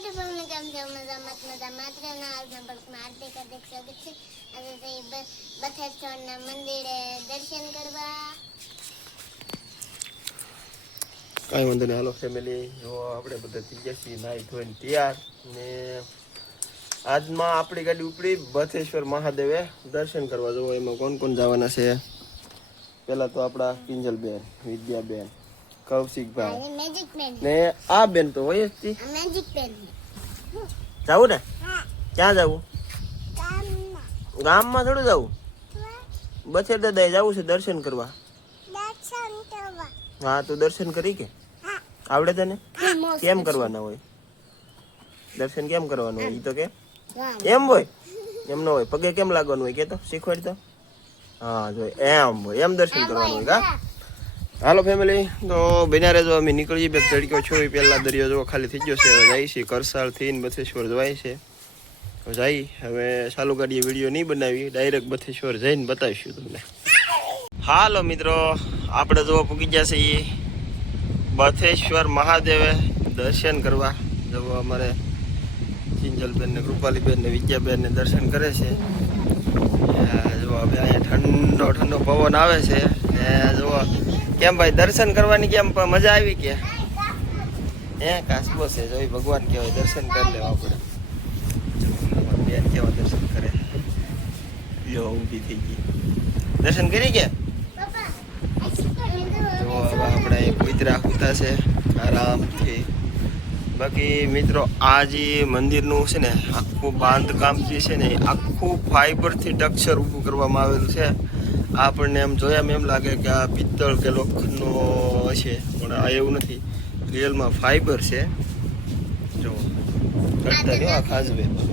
તમને કેમ છે મજા માત્ર ના આજના બ્લોગમાં હાર્દિક સ્વાગત છે. આજે જઈ બથેશ્વરના મંદિરે દર્શન કરવા. કાંઈ વાંધો નહીં. હાલો ફેમિલી, જો આપણે બધા થઈ ગયા છીએ નાહી ધોઈને તૈયાર ને આજમાં આપણી ગાડી ઉપડી બથેશ્વર મહાદેવે દર્શન કરવા. જવો એમાં કોણ કોણ જવાના છે? પહેલાં તો આપણા કિંજલબેન, વિદ્યાબેન, કૌશિકભાઈ ને આ બેન તો હોય જ હતી. જવું ને? ક્યાં જવું? ગામમાં થોડું જવું, બથેર દાદા જવું છે દર્શન કરવા. હા, તું દર્શન કરી કે આવડે તને? કેમ કરવાના હોય દર્શન? કેમ કરવાનું હોય? ઈ તો કે એમ હોય, એમ ન હોય. પગે કેમ લાગવાનું હોય કે તો શીખવાડ તો. હા, જો એમ હોય, એમ દર્શન કરવાનું હોય. કા હાલો ફેમિલી, તો બન્યા રહેજો. અમે નીકળીએ બે તડક્યો છો પહેલા દરિયો જો ખાલી થઈ ગયો છે. હવે જાય છે કરસાળ થી બથેશ્વર જવાય છે. તો જઈ હવે ચાલુ ગાડીએ વિડીયો નહીં બનાવી, ડાયરેક્ટ બથેશ્વર જઈને બતાવીશું તમને. હાલો મિત્રો, આપણે જો પૂગી ગયા છીએ બથેશ્વર મહાદેવે દર્શન કરવા. જો અમારે કિંજલબેન ને કૃપાલીબેન ને વિદ્યાબેન ને દર્શન કરે છે. જો હવે અહીંયા ઠંડો ઠંડો પવન આવે છે ને જો કેમ ભાઈ દર્શન કરવાની કેમ મજા આવી કે હે? કાસબો છે જો ભગવાન કહેવાય, દર્શન કરી લેવા આપણે. બેન કેવા દર્શન કરે, યો ઊભી થઈ ગઈ. દર્શન કરી કે જો હવે આપણે કુતરા ઉતા છે આરામથી. બાકી મિત્રો, આ જે મંદિરનું છે ને આખું બાંધકામ જે છે ને આખું ફાઈબરથી સ્ટ્રક્ચર ઊભું કરવામાં આવેલું છે. આપણને એમ જોયામાં એમ લાગે કે આ પિત્તળ કે લોખંડનો છે, પણ આ એવું નથી. રિયલમાં ફાઈબર છે. જો કરતા રહ્યો આ ખાસ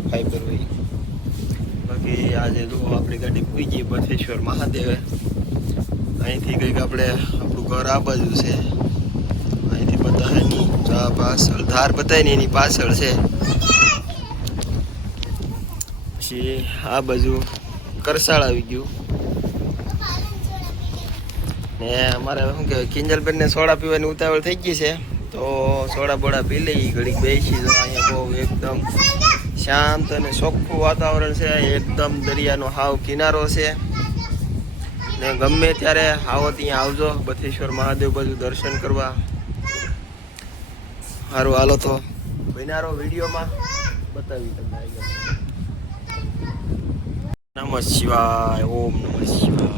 ફાઈબર હોય. બાકી આજે જો આપણી ગાડી પૂઈ ગઈ બથેશ્વર મહાદેવે. અહીંથી કંઈક આપણે આપણું ઘર આ બાજુ છે. અહીંથી બતાવે નહીં, આ પાછળ ધાર બતાવે ને એની પાછળ છે. પછી આ બાજુ કરસાળ આવી ગયું ને અમારે શું કહેવાય, કિંજલબેન ને સોડા પીવાની ઉતાવળ થઈ ગઈ છે. તો સોડા બોડા પી લઈ, ઘડીક બેસી. તો અહીંયા બહુ એકદમ શાંત અને ચોખ્ખું વાતાવરણ છે. એકદમ દરિયાનો હાવ કિનારો છે ને ગમે ત્યારે આવો ત્યાં આવજો બથેશ્વર મહાદેવ બાજુ દર્શન કરવા. સારું હાલો તો બન્યારો વિડીયોમાં બતાવી તમને. નમઃ શિવાય, ઓમ નમઃ શિવાય.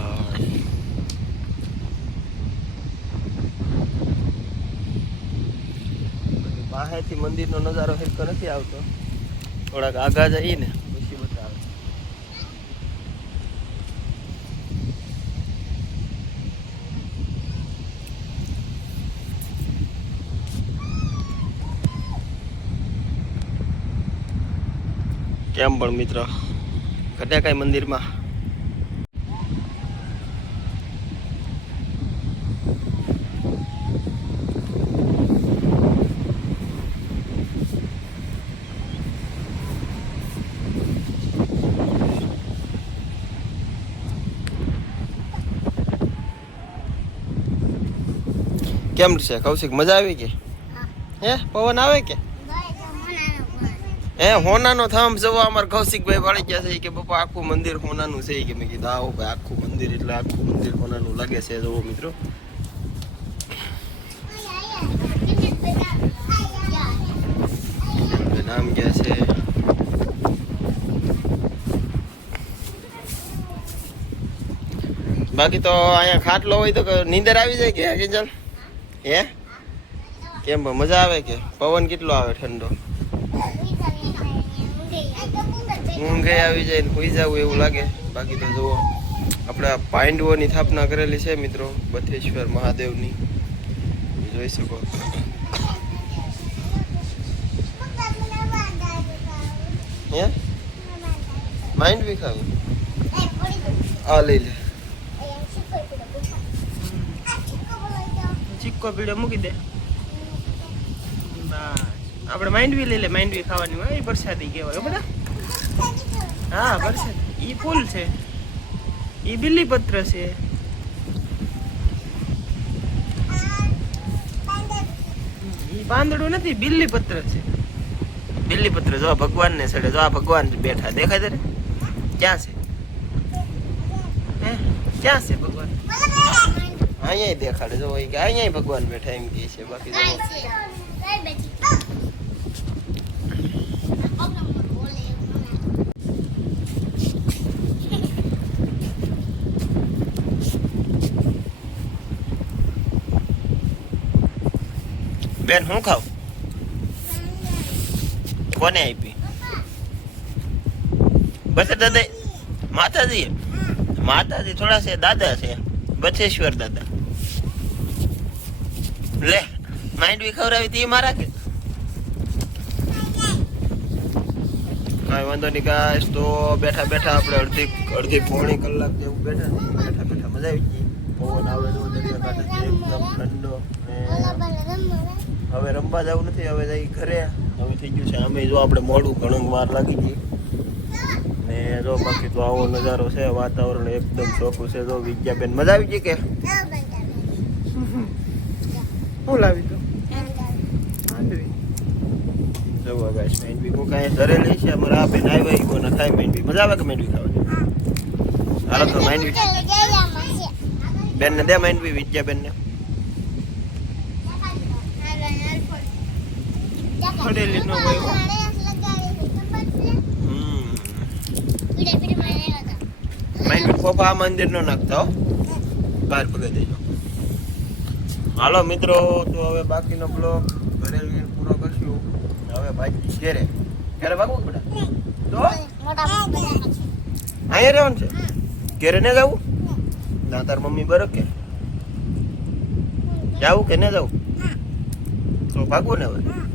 બાહેથી મંદિરનો નજારો હેરતો નથી આવતો, થોડાક આગા જઈએ ને પછી બતાવે. કેમ પણ મિત્ર ઘટ્યા કઈ મંદિરમાં? કેમ છે કૌશિક? મજા આવી કે હે? પવન આવે કે હે? હોનાનો થાંભ જવા અમારા કૌશિકભાઈ વાળી ગયા છે કે પપ્પા આખું મંદિર હોનાનું છે કે. મેં કીધું આવો ભાઈ, આખું મંદિર એટલે આખું મંદિર હોનાનું લાગે છે. જોવો મિત્રો, નામ ક્યાં છે? બાકી તો અહીંયા ખાટલો હોય તો નીંદર આવી જાય કે કિંજલ? હે કેમ મજા આવે કે? પવન કેટલો આવે ઠંડો, ઊંઘે આવી જાય ને સુઈ જવું એવું લાગે. બાકી તો જુઓ આપણે પાંડવોની સ્થાપના કરેલી છે મિત્રો બથેશ્વર મહાદેવની, જોઈ શકો. હે માઇન્ડ બી ખાવી? આ લઈ લે, ચીક્કો પીડો મૂકી દે. આપણે માઇન્ડ બી લઈ લે. માઇન્ડ બી ખાવાની હોય, એ પ્રસાદી કહેવાય બધા. હા પ્રસાદ. ઈ ફૂલ છે, ઈ બિલીપત્ર છે. ઈ પાંદડું નથી, બિલીપત્ર છે. બિલ્લીપત્ર જો ભગવાન ને સડે જો આ ભગવાન બેઠા દેખાય તને ક્યાં છે હે ક્યાં છે ભગવાન અહીંયા દેખાડે જો કે અહીંયા ભગવાન બેઠા એમ કહે છે બાકી જો બેન હું ખાવ કોને આપી બસ દાદા માતાજી થોડા છે દાદા છે બચેશ્વર દાદા લે માઇન્ડ બી ખવડાવી તી મારા કે કાંઈ વાંધો નહીં ગાઈસ તો બેઠા બેઠા આપણે અડધી પોણી કલાક જેવું બેઠા મજા આવી ગઈ પવન આવે તો દરિયા કાંઠે છે એકદમ ઠંડો હવે રમવા જવું નથી હવે જઈ ઘરે હવે થઈ ગયું છે આમે જો આપણે મોડું ઘણું વાર લાગી ગઈ ને જો બાકી તો આવો નજારો છે વાતાવરણ એકદમ ચોખ્ખું છે જો વિદ્યાબેન મજા આવી ગઈ કે હું લાવી તો જવો ગાઈસ મેંડવી કો કાંઈ ધરેલી છે અમારે આ બેન આવ્યા કો ના ખાય મેંડવી મજા આવે કે મેંડવી ખાવાની હાલો તો મેંડવી બેન ને દે મેંડવી વિદ્યાબેન ને પડેલી નો હોય મેંડવી ફોફા મંદિર નો નાખતા બહાર પગે દેજો હાલો મિત્રો તો હવે બાકીનો બ્લોગ ઘરે પૂરો કરશું હવે ભાઈ ઘરે ભાગવું બેટા તો અહીંયા રહેવાનું છે ઘરે ને જવું ના તાર મમ્મી બરક કે જાવું કે ન જવું તો ભાગવું ને હવે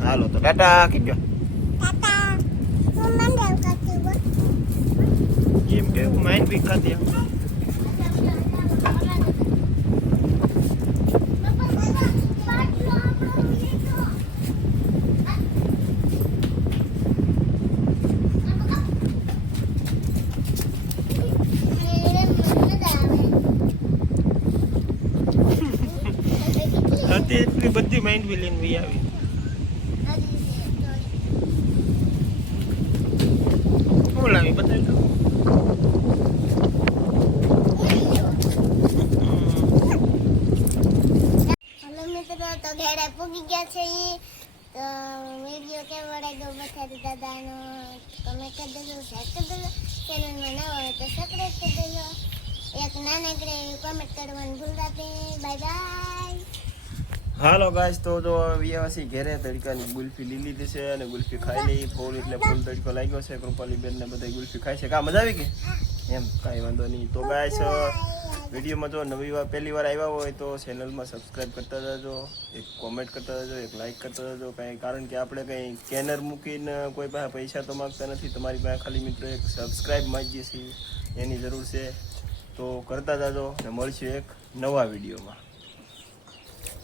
હાલો તો ટાટા કીધો એમ કે માઇન્ડ બી ખાતી એટલી બધી માઇન્ડ બી લઈને બી આવી હું લાવી બતાવી દઉં હેલો મિત્રો તો ઘરે પૂગી ગયા છે તો વિડીયો કેવો લાગ્યો બતાવી દાદાનો કમેન્ટ કરી દેજો શેર કરી દેજો ચેનલમાં નવા હોય તો સબસ્ક્રાઈબ કરી દેજો એક નાનકડે કમેન્ટ કરવાનું ભૂલતા નહીં બાય બાય હાલો ગાઈસ તો જો વિયાવાસી ઘરે તડકાની ગુલ્ફી લીલી લીધી છે અને ગુલ્ફી ખાઈ લઈ ફૂલ એટલે ફૂલ તડકો લાગ્યો છે કૃપાલી બેન ને બધા ગુલ્ફી ખાય છે કા મજા આવી ગઈ એમ કાંઈ વાંધો નહીં તો ગાઈસ વિડીયોમાં જો નવી વાર પહેલી વાર આવ્યા હોય તો ચેનલમાં સબસ્ક્રાઈબ કરતા જજો એક કોમેન્ટ કરતા જજો એક લાઈક કરતા જજો કાંઈ કારણ કે આપણે કંઈ સ્કેનર મૂકીને કોઈ પાસે પૈસા તો માગતા નથી તમારી પાસે ખાલી મિત્રો એક સબસ્ક્રાઈબ માંગીએ છીએ એની જરૂર છે તો કરતા જજો ને મળશું એક નવા વિડીયોમાં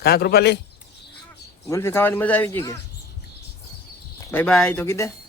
કા કૃપાલી ગુલ્ફી ખાવાની મજા આવી ગઈ કે બાય બાય તો કીધે